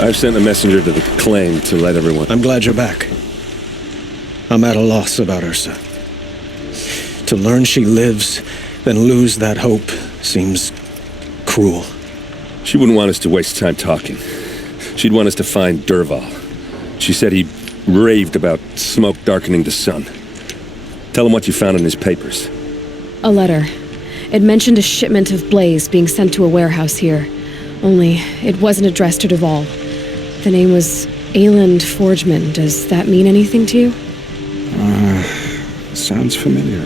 I've sent a messenger to the claim to let everyone... I'm glad you're back. I'm at a loss about Ursa. To learn she lives, then lose that hope, seems cruel. She wouldn't want us to waste time talking. She'd want us to find Dervahl. She said he raved about smoke darkening the sun. Tell him what you found in his papers. A letter. It mentioned a shipment of blaze being sent to a warehouse here. Only, it wasn't addressed to Dervahl. The name was Ayland Forgeman. Does that mean anything to you? Sounds familiar.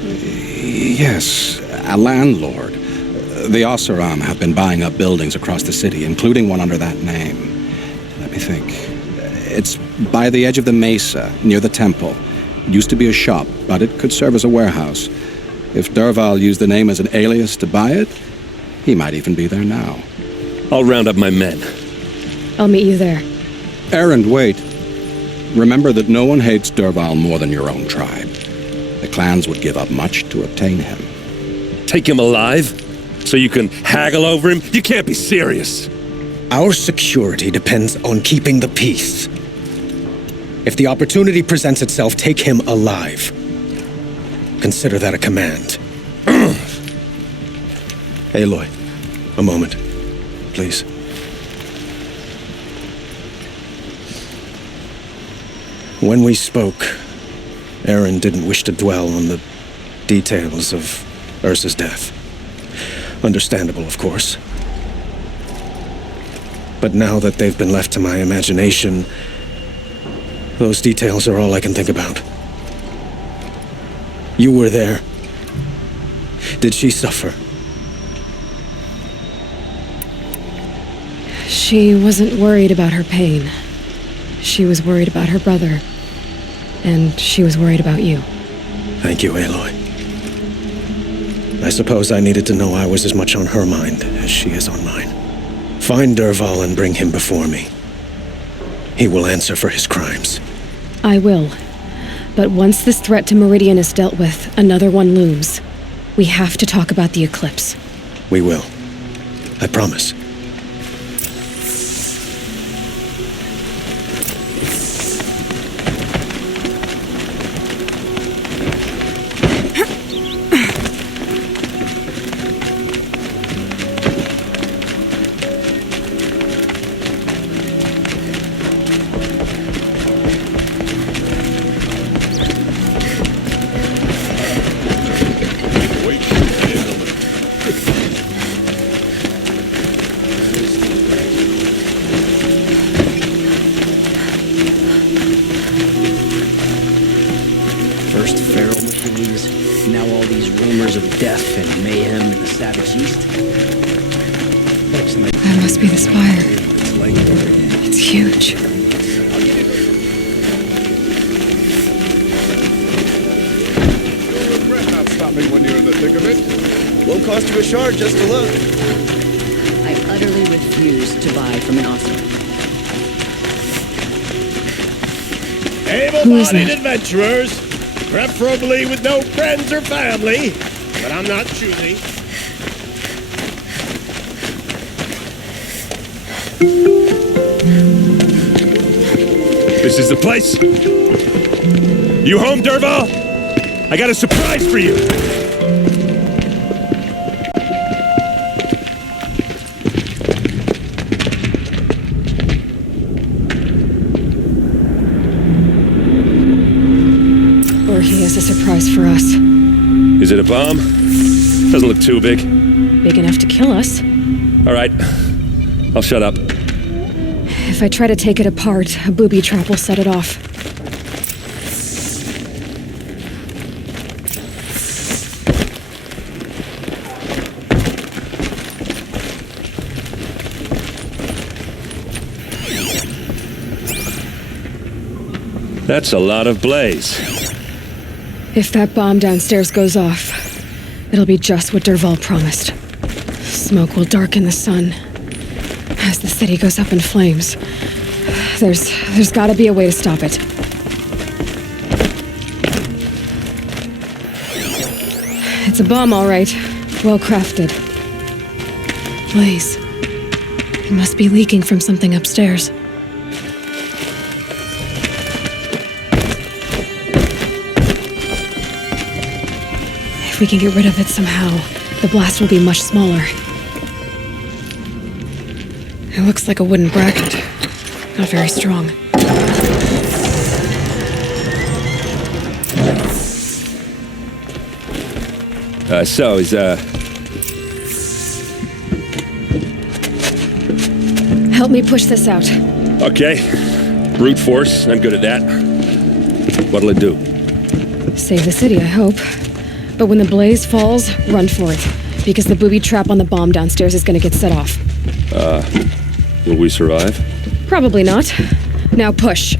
Yes, a landlord. The Oseram have been buying up buildings across the city, including one under that name. Let me think. It's by the edge of the mesa, near the temple. It used to be a shop, but it could serve as a warehouse. If Dervahl used the name as an alias to buy it, he might even be there now. I'll round up my men. I'll meet you there. Erend, wait. Remember that no one hates Dervahl more than your own tribe. The clans would give up much to obtain him. Take him alive? So you can haggle over him? You can't be serious. Our security depends on keeping the peace. If the opportunity presents itself, take him alive. Consider that a command. Aloy, a moment, please. When we spoke, Erend didn't wish to dwell on the details of Ursa's death. Understandable, of course. But now that they've been left to my imagination, those details are all I can think about. You were there. Did she suffer? She wasn't worried about her pain. She was worried about her brother. And she was worried about you. Thank you, Aloy. I suppose I needed to know I was as much on her mind as she is on mine. Find Dervahl and bring him before me. He will answer for his crimes. I will. But once this threat to Meridian is dealt with, another one looms. We have to talk about the eclipse. We will. I promise. That must be the spire. It's huge. You'll regret not stopping when you're in the thick of it. Won't cost you a shard just to look. I utterly refuse to buy from an Oscar. Able-bodied adventurers, preferably with no friends or family, but I'm not choosy. This is the place. You home, Dervahl? I got a surprise for you. Or he has a surprise for us. Is it a bomb? Doesn't look too big. Big enough to kill us. All right. I'll shut up. If I try to take it apart, a booby trap will set it off. That's a lot of blaze. If that bomb downstairs goes off, It'll be just what Dervahl promised. Smoke will darken the sun as the city goes up in flames. There's gotta be a way to stop it. It's a bomb, all right. Well crafted. Blaze. It must be leaking from something upstairs. If we can get rid of it somehow, the blast will be much smaller. It looks like a wooden bracket. Not very strong. Help me push this out. Okay. Brute force, I'm good at that. What'll it do? Save the city, I hope. But when the blaze falls, run for it. Because the booby trap on the bomb downstairs is gonna get set off. Will we survive? Probably not. Now push.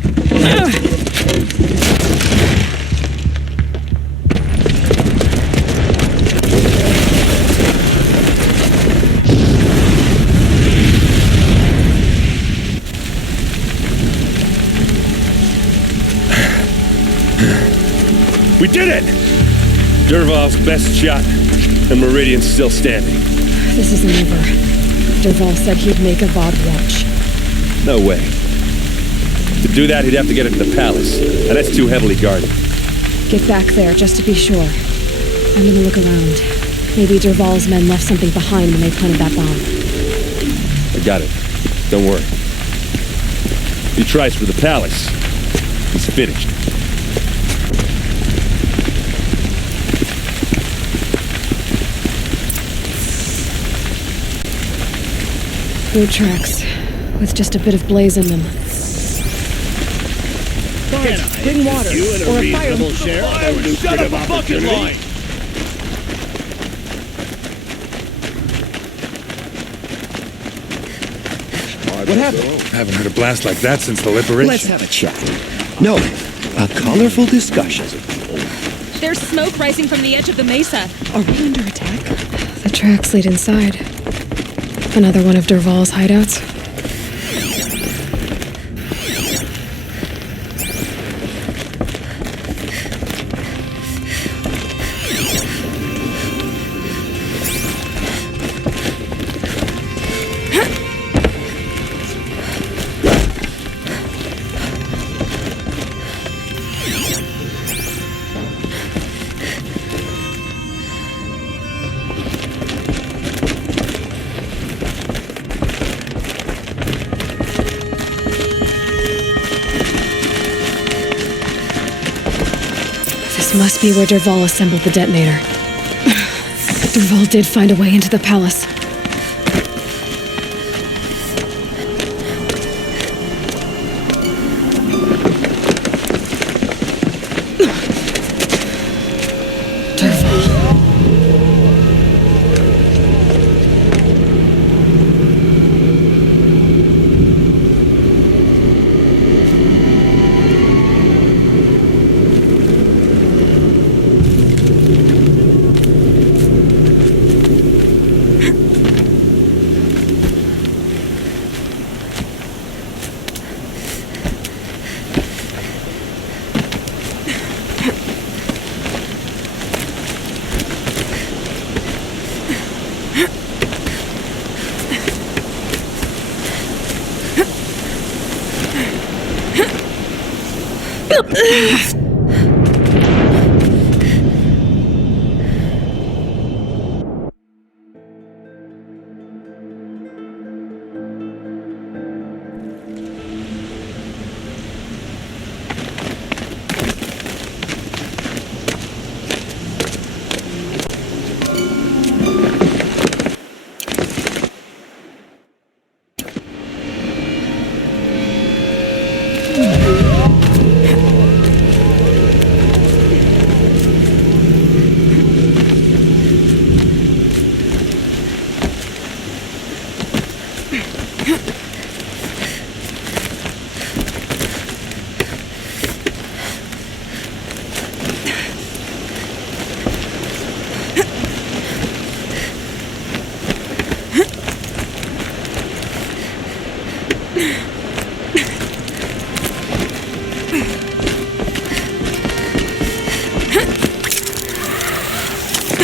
We did it! Dervahl's best shot, and Meridian's still standing. This isn't over. Dervahl said he'd make a VOD watch. No way. To do that, he'd have to get into the palace, and that's too heavily guarded. Get back there, just to be sure. I'm gonna look around. Maybe Dervahl's men left something behind when they planted that bomb. I got it. Don't worry. If he tries for the palace, he's finished. Boot tracks, with just a bit of blaze in them. Bring water, or a reasonable share of a lucrative opportunity. What happened? I haven't heard a blast like that since the liberation. Let's have a chat. No, a colorful discussion. There's smoke rising from the edge of the mesa. Are we under attack? The tracks lead inside. Another one of Dervahl's hideouts. Must be where Dervahl assembled the detonator. Dervahl did find a way into the palace.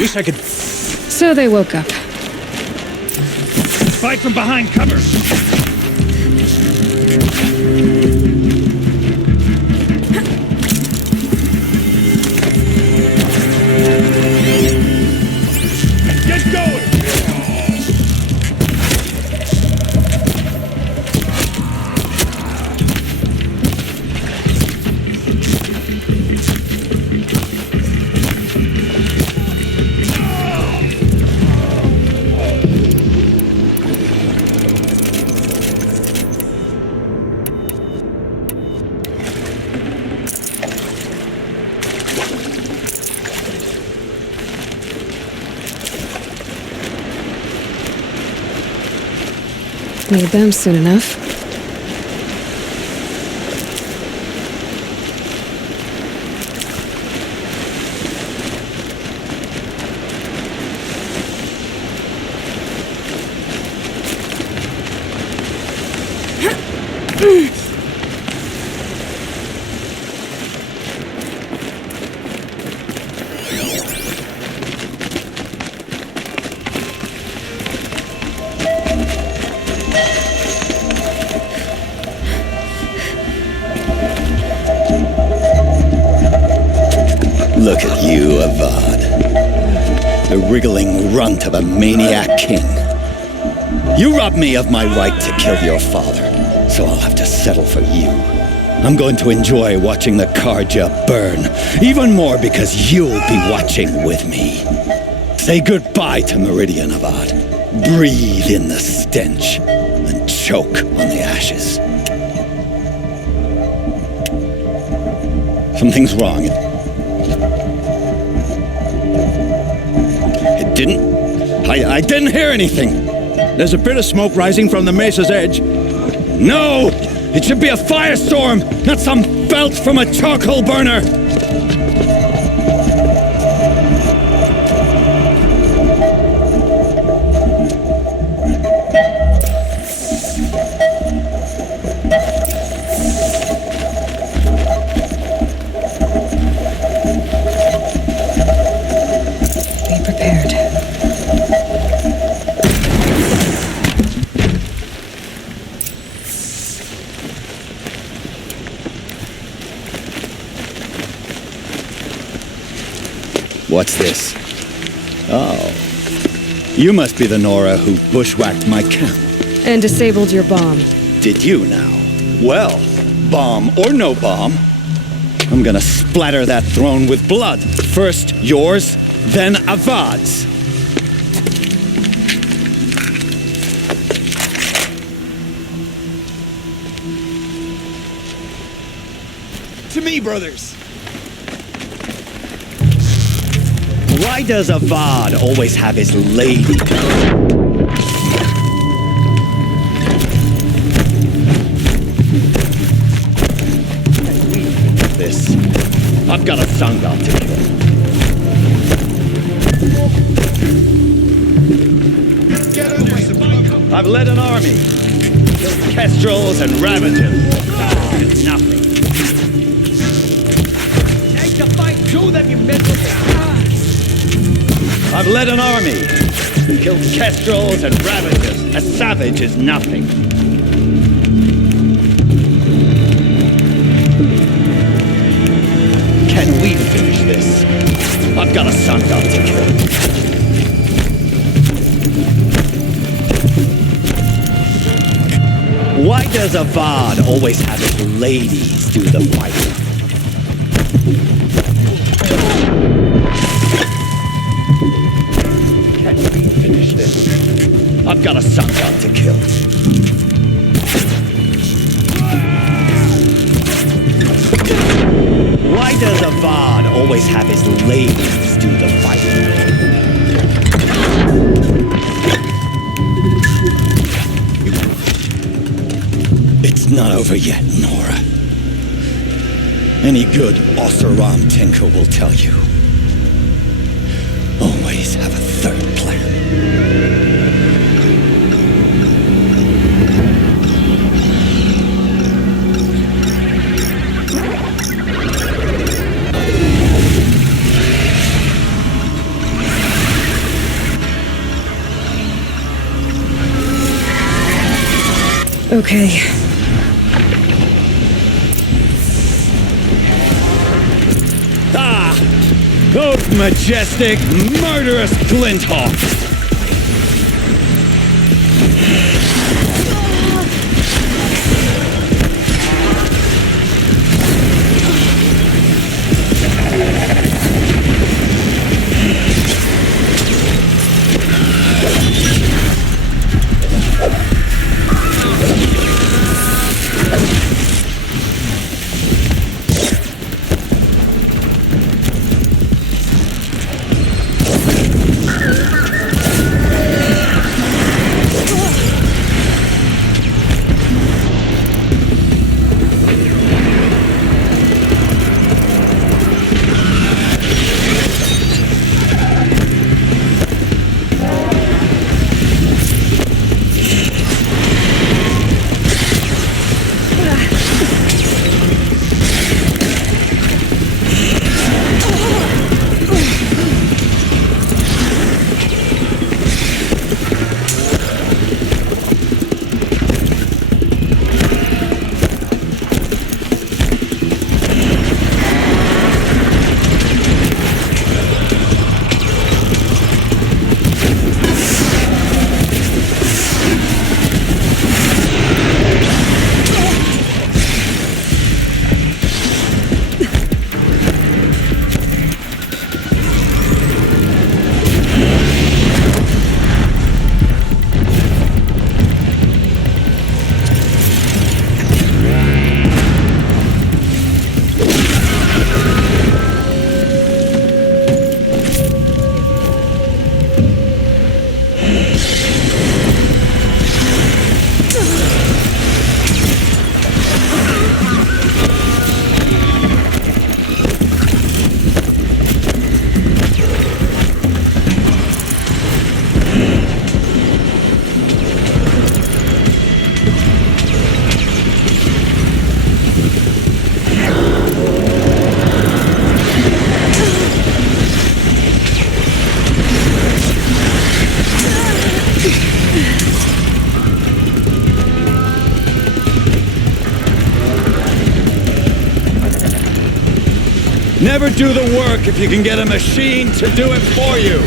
Wish I could So they woke up. fight from behind cover. Get going! Need them soon enough. Look at you, Avad. The wriggling runt of a maniac king. You robbed me of my right to kill your father, so I'll have to settle for you. I'm going to enjoy watching the Karja burn, even more because you'll be watching with me. Say goodbye to Meridian, Avad. Breathe in the stench, and choke on the ashes. Something's wrong. I didn't hear anything. There's a bit of smoke rising from the mesa's edge. No! It should be a firestorm, not some belt from a charcoal burner! Be prepared. What's this? Oh. You must be the Nora who bushwhacked my camp. And disabled your bomb. Did you now? Well, bomb or no bomb, I'm gonna splatter that throne with blood. First yours, then Avad's. To me, brothers. Why does Avad always have his lady? This. I've got a Sangha to kill. I've led an army. Killed kestrels and ravagers. It's nothing. Take the fight to them, you miserable. I've led an army. Killed kestrels and ravagers. A savage is nothing. Can we finish this? I've got a Sangha to kill. Why does Avad always have his ladies do the fighting? Can we finish this? I've got a Sangha to kill. Why does Avad always have his ladies do the fighting? It's not over yet, Nora. Any good Oseram tinker will tell you. Always have a third plan. Okay. Ah! Those majestic, murderous Glinthawks! Never do the work if you can get a machine to do it for you.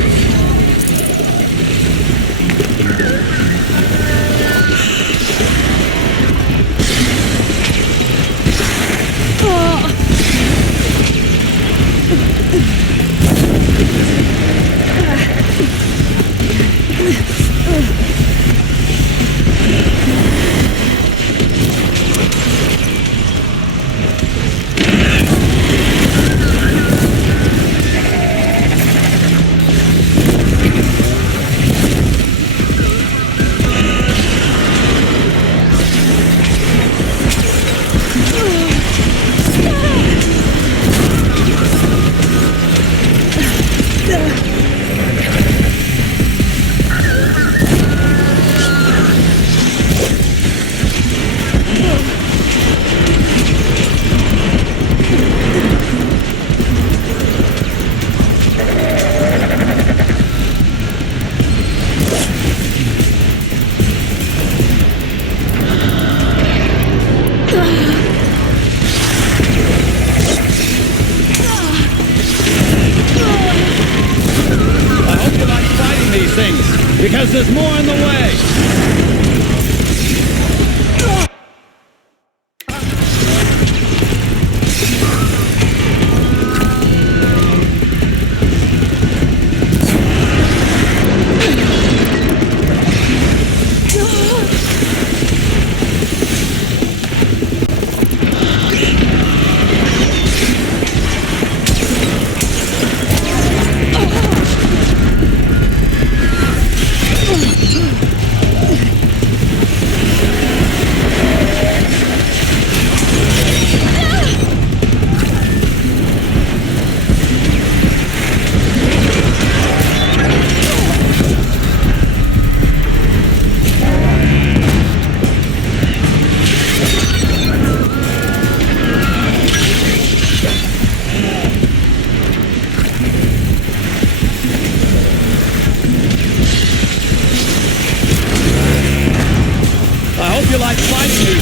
Because there's more in the way!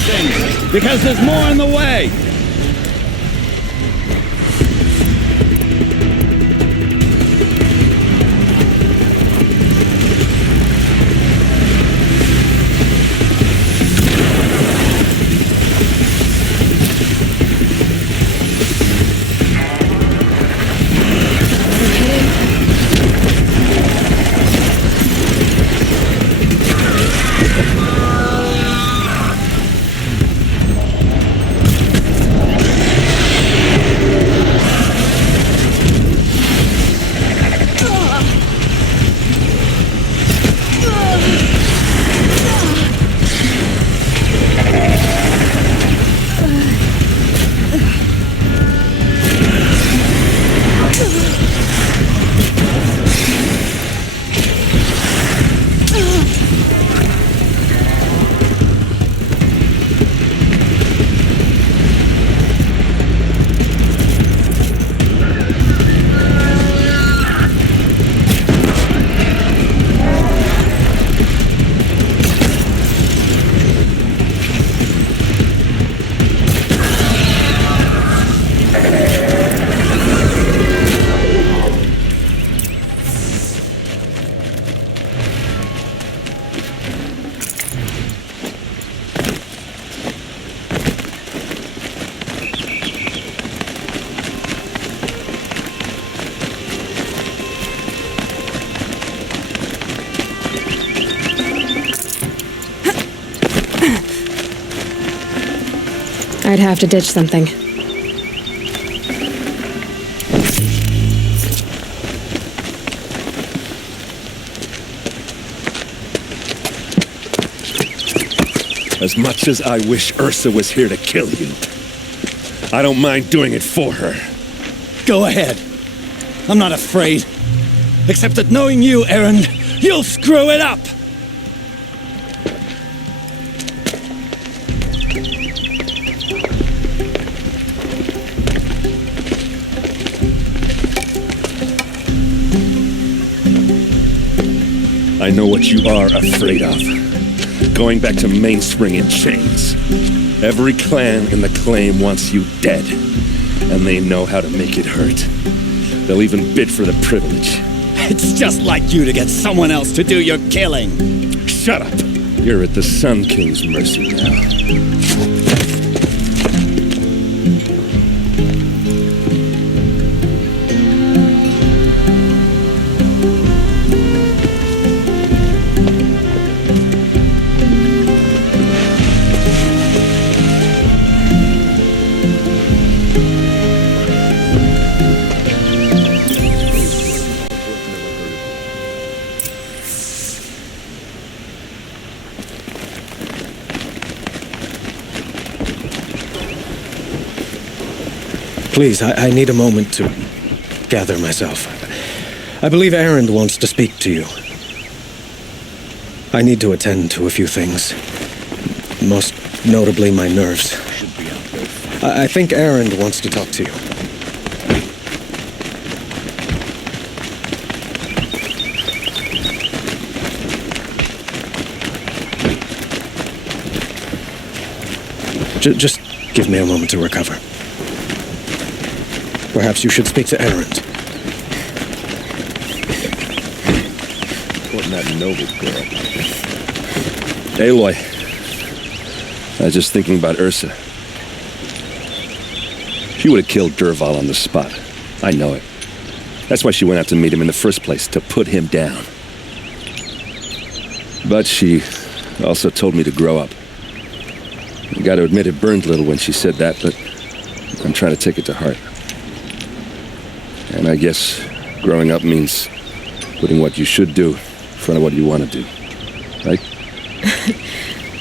things, because there's more in the way. I'd have to ditch something. As much as I wish Ursa was here to kill you, I don't mind doing it for her. Go ahead. I'm not afraid. Except that knowing you, Erend, you'll screw it up! I know what you are afraid of. Going back to Mainspring in chains. Every clan in the claim wants you dead. And they know how to make it hurt. They'll even bid for the privilege. It's just like you to get someone else to do your killing. Shut up! You're at the Sun King's mercy now. Please, I need a moment to gather myself. I believe Erend wants to speak to you. I need to attend to a few things. Most notably, my nerves. I think Erend wants to talk to you. Just give me a moment to recover. Perhaps you should speak to Erend. Wasn't that noble girl? Aloy. I was just thinking about Ursa. She would have killed Dervahl on the spot. I know it. That's why she went out to meet him in the first place, to put him down. But she also told me to grow up. I gotta admit it burned a little when she said that, but I'm trying to take it to heart. And I guess growing up means putting what you should do in front of what you want to do. Right?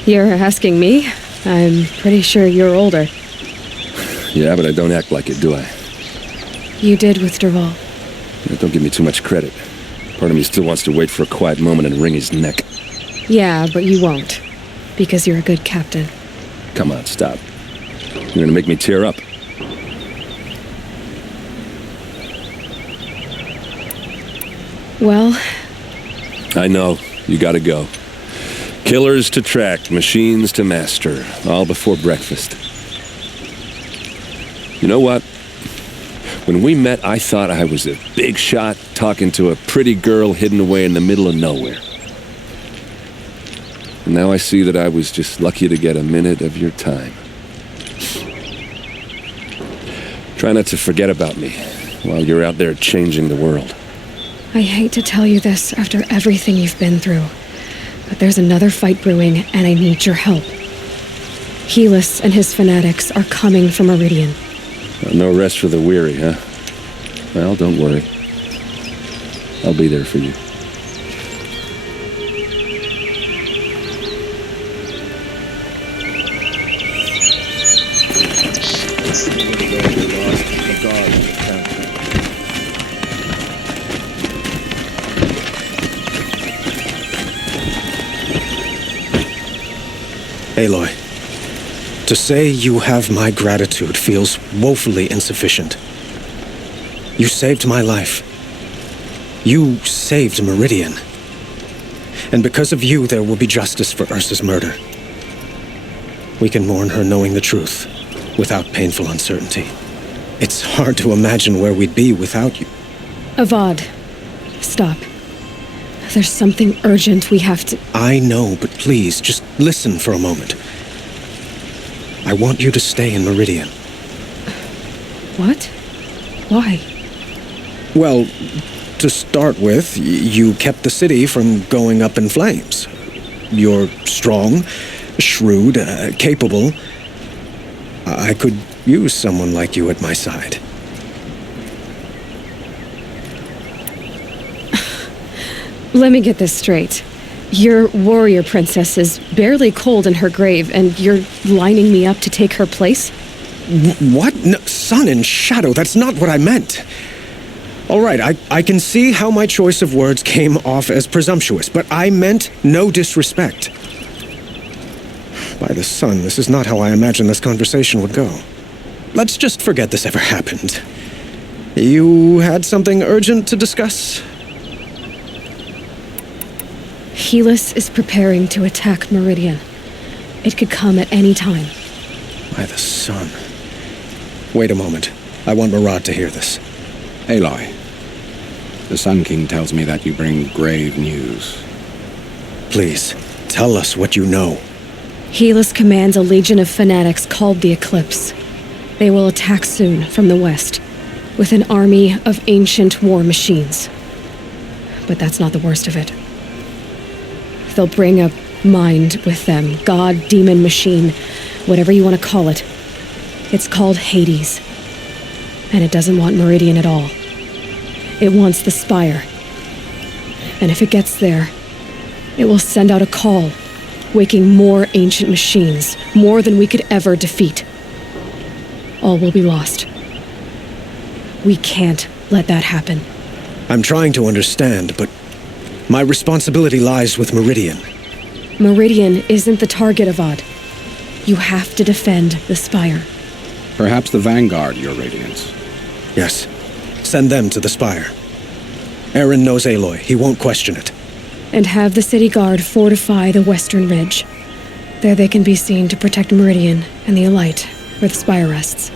You're asking me? I'm pretty sure you're older. Yeah, but I don't act like it, do I? You did with Dervahl. Don't give me too much credit. Part of me still wants to wait for a quiet moment and wring his neck. Yeah, but you won't. Because you're a good captain. Come on, stop. You're gonna make me tear up. Well... I know. You gotta go. Killers to track, machines to master, all before breakfast. You know what? When we met, I thought I was a big shot talking to a pretty girl hidden away in the middle of nowhere. And now I see that I was just lucky to get a minute of your time. Try not to forget about me while you're out there changing the world. I hate to tell you this after everything you've been through, but there's another fight brewing, and I need your help. Helis and his fanatics are coming for Meridian. No rest for the weary, huh? Well, don't worry. I'll be there for you. Aloy, to say you have my gratitude feels woefully insufficient. You saved my life. You saved Meridian. And because of you, there will be justice for Ursa's murder. We can mourn her knowing the truth, without painful uncertainty. It's hard to imagine where we'd be without you. Avad, stop. There's something urgent we have to... I know, but please, just listen for a moment. I want you to stay in Meridian. What? Why? Well, to start with, you kept the city from going up in flames. You're strong, shrewd, capable. I could use someone like you at my side. Let me get this straight. Your warrior princess is barely cold in her grave, and you're lining me up to take her place? What? No, sun and shadow, that's not what I meant. All right, I can see how my choice of words came off as presumptuous, but I meant no disrespect. By the sun, this is not how I imagined this conversation would go. Let's just forget this ever happened. You had something urgent to discuss? Helis is preparing to attack Meridian. It could come at any time. By the sun. Wait a moment. I want Murad to hear this. Aloy, the Sun King tells me that you bring grave news. Please, tell us what you know. Helis commands a legion of fanatics called the Eclipse. They will attack soon from the west, with an army of ancient war machines. But that's not the worst of it. They'll bring a mind with them, god, demon, machine, whatever you want to call it. It's called Hades. And it doesn't want Meridian at all. It wants the Spire. And if it gets there, it will send out a call, waking more ancient machines, more than we could ever defeat. All will be lost. We can't let that happen. I'm trying to understand, but my responsibility lies with Meridian. Meridian isn't the target, Avad. You have to defend the Spire. Perhaps the Vanguard, Your Radiance. Yes. Send them to the Spire. Aaron knows Aloy. He won't question it. And have the city guard fortify the western ridge. There they can be seen to protect Meridian and the Elite, where the Spire rests.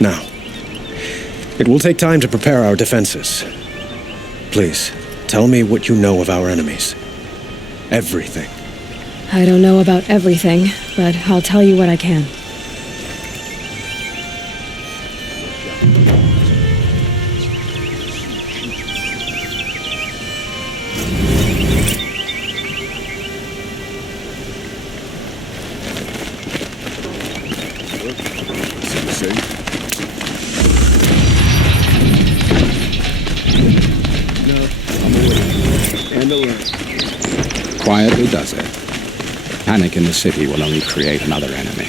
Now, it will take time to prepare our defenses. Please, tell me what you know of our enemies. Everything. I don't know about everything, but I'll tell you what I can. Quietly does it. Panic in the city will only create another enemy.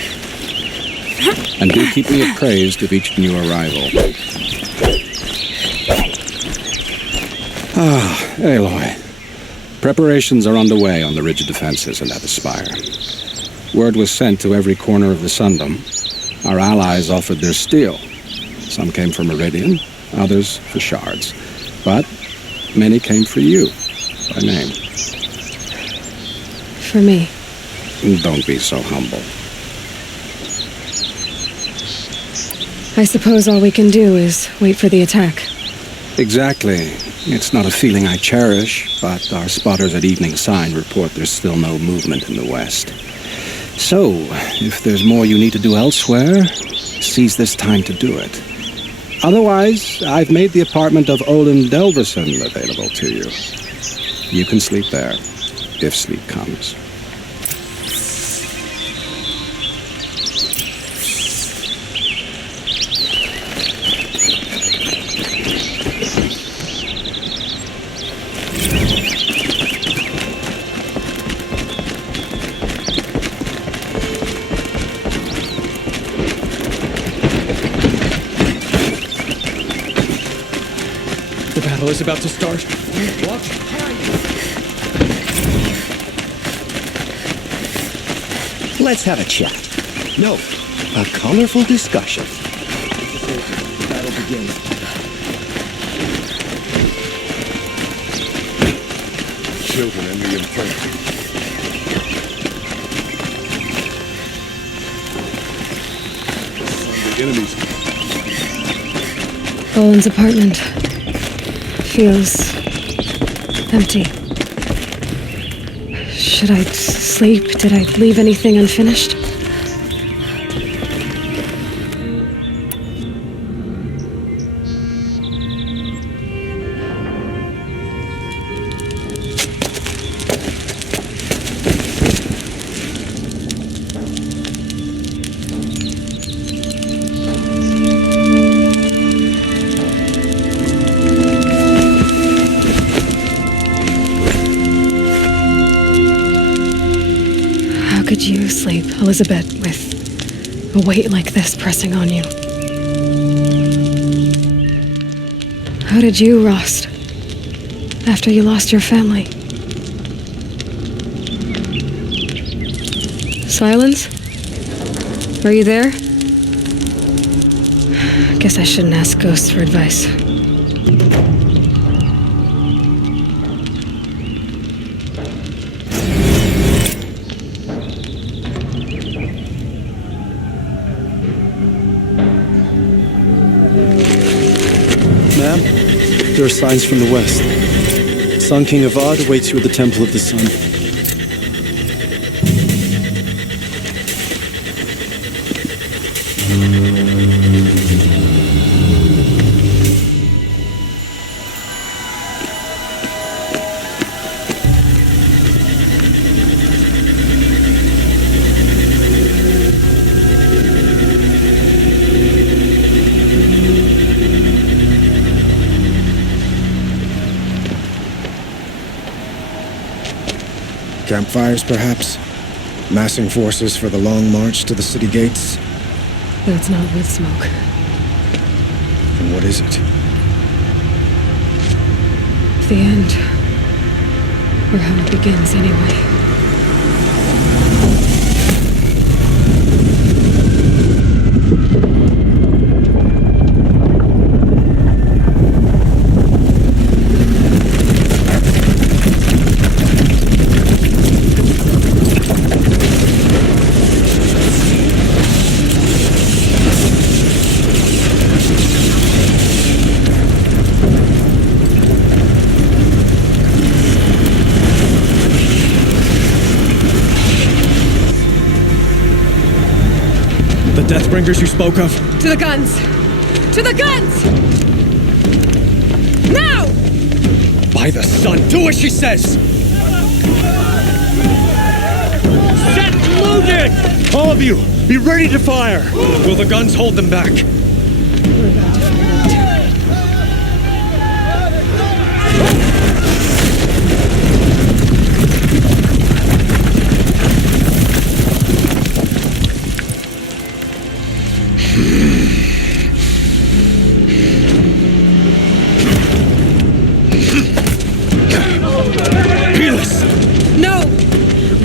And do keep me appraised of each new arrival. Ah, Aloy. Preparations are underway on the ridge of defenses and at the Spire. Word was sent to every corner of the Sundom. Our allies offered their steel. Some came for Meridian, others for shards. But many came for you, by name. For me. Don't be so humble. I suppose all we can do is wait for the attack. Exactly. It's not a feeling I cherish, but our spotters at Evening Sign report there's still no movement in the west. So, if there's more you need to do elsewhere, seize this time to do it. Otherwise, I've made the apartment of Olin Delverson available to you. You can sleep there, if sleep comes. The battle is about to start. Watch. Let's have a chat. No, a colorful discussion. The battle begins. Children and the infirm. The enemies. Olin's apartment feels empty. Should I sleep? Did I leave anything unfinished? How could you sleep, Elizabeth, with a weight like this pressing on you? How did you rust after you lost your family? Silence? Are you there? Guess I shouldn't ask ghosts for advice. Ma'am, there are signs from the west. Sun King Avad awaits you at the Temple of the Sun. Campfires, perhaps? Massing forces for the long march to the city gates? That's not with smoke. And what is it? The end. Or how it begins, anyway. Deathbringers you spoke of? To the guns! To the guns! Now! By the sun, do as she says! Set loaded! All of you, be ready to fire! Will the guns hold them back? We're about to find out. Helis! No!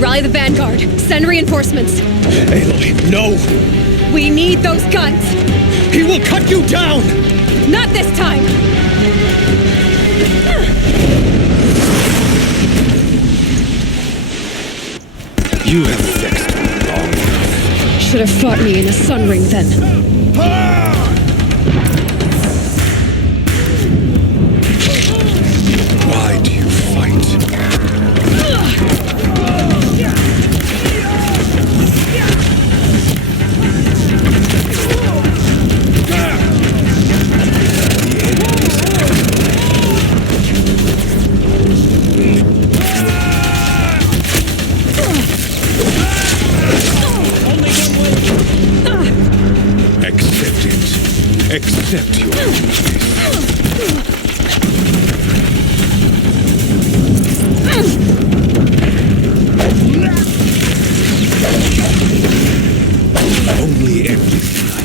Rally the vanguard. Send reinforcements. Aloy, no! We need those guns! He will cut you down! Not this time! have fought me in a sun ring then. Why do you fight? Accept it. Accept your only everything I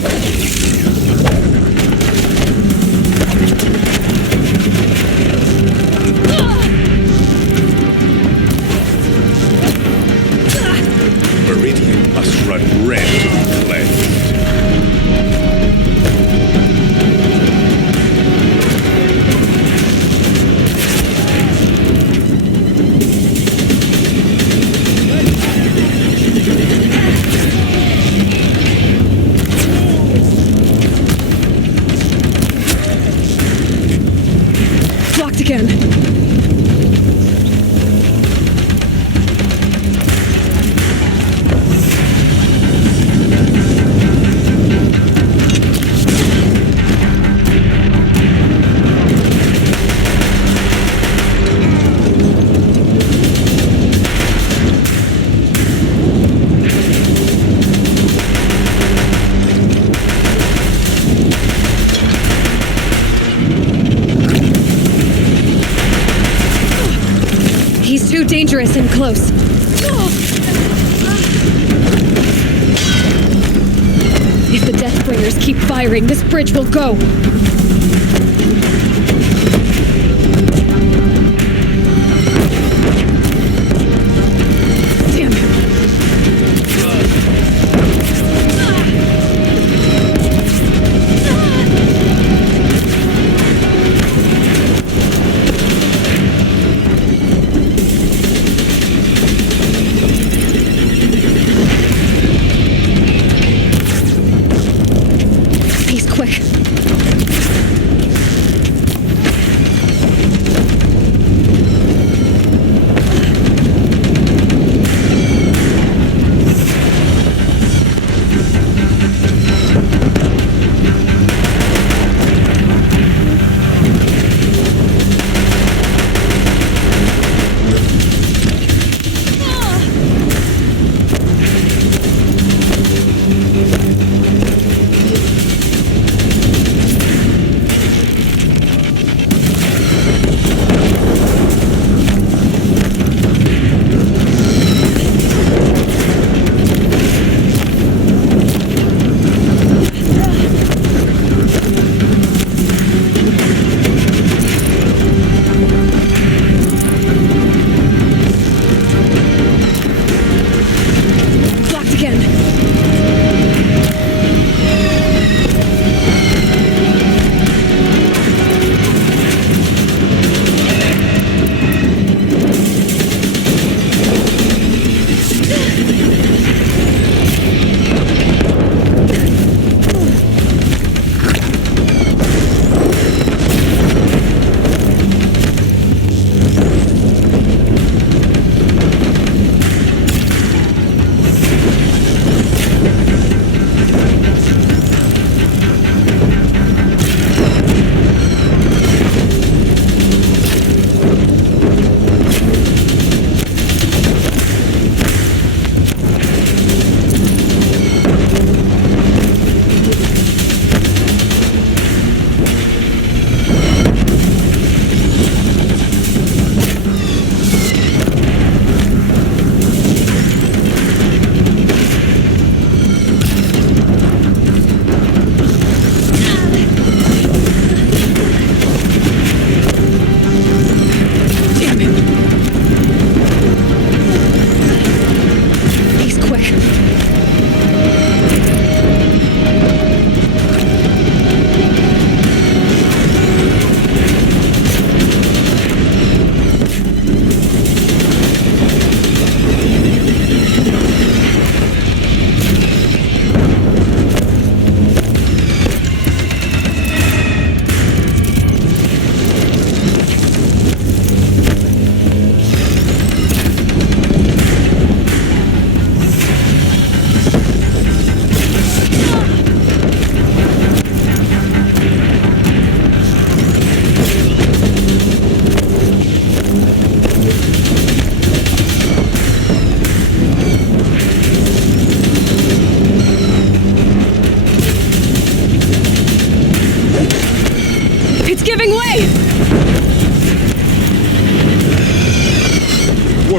Meridian must run red to be cleansed. Blocked again. He's too dangerous and close. If the Deathbringers keep firing, this bridge will go. Damn it. He's quick.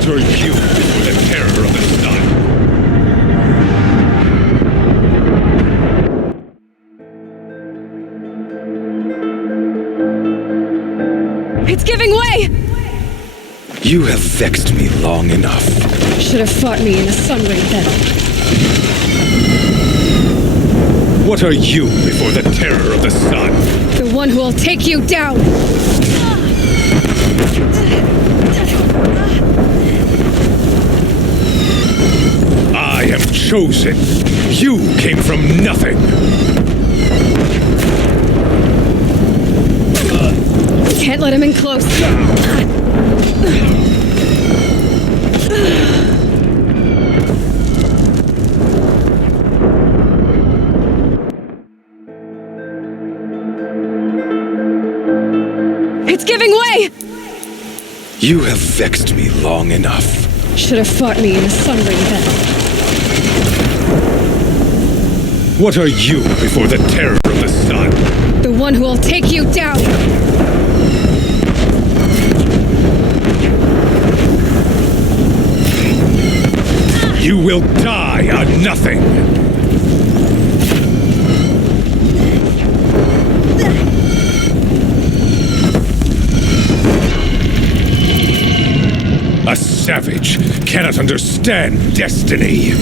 What are you before the terror of the sun? It's giving way! You have vexed me long enough. Should have fought me in a sun ray then. What are you before the terror of the sun? The one who will take you down! I am chosen. You came from nothing. Can't let him in close. It's giving way! You have vexed me long enough. Should have fought me in a sun ray then. What are you before the terror of the sun? The one who will take you down! You will die on nothing! A savage cannot understand destiny!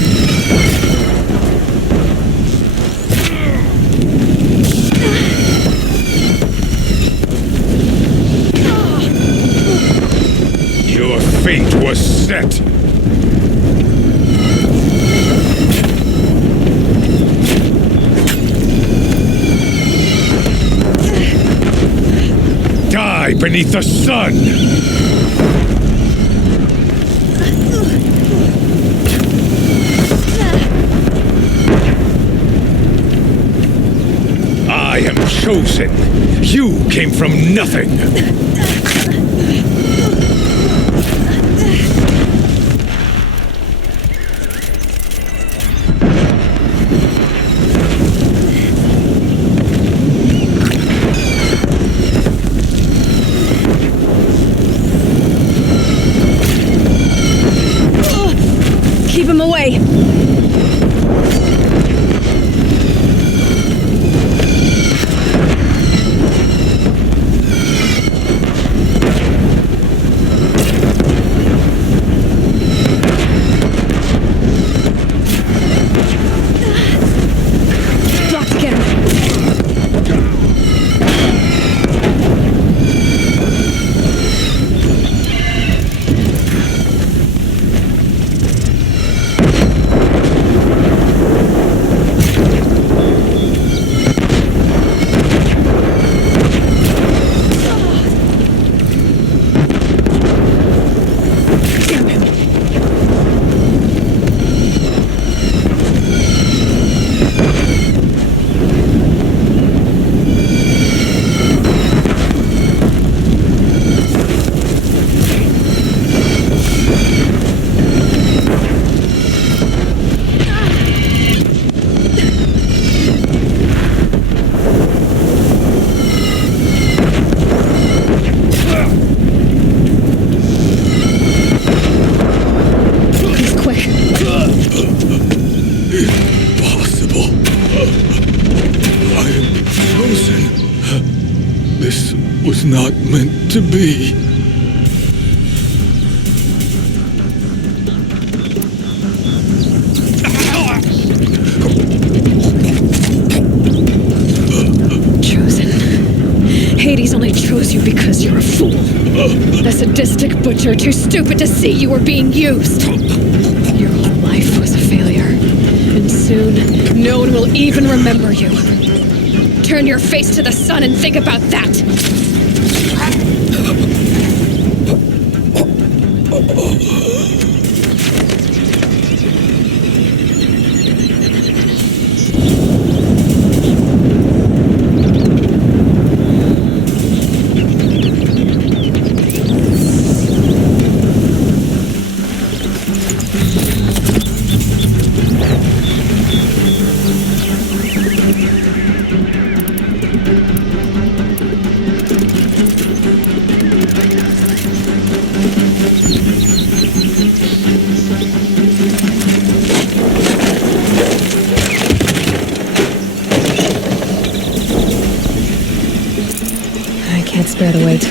Your fate was set! Die beneath the sun! I am chosen. You came from nothing. Keep him away! Blocked again. Was not meant to be. Chosen. Hades only chose you because you're a fool. A sadistic butcher too stupid to see you were being used. Your whole life was a failure. And soon, no one will even remember you. Turn your face to the sun and think about that! Can't spare the weight.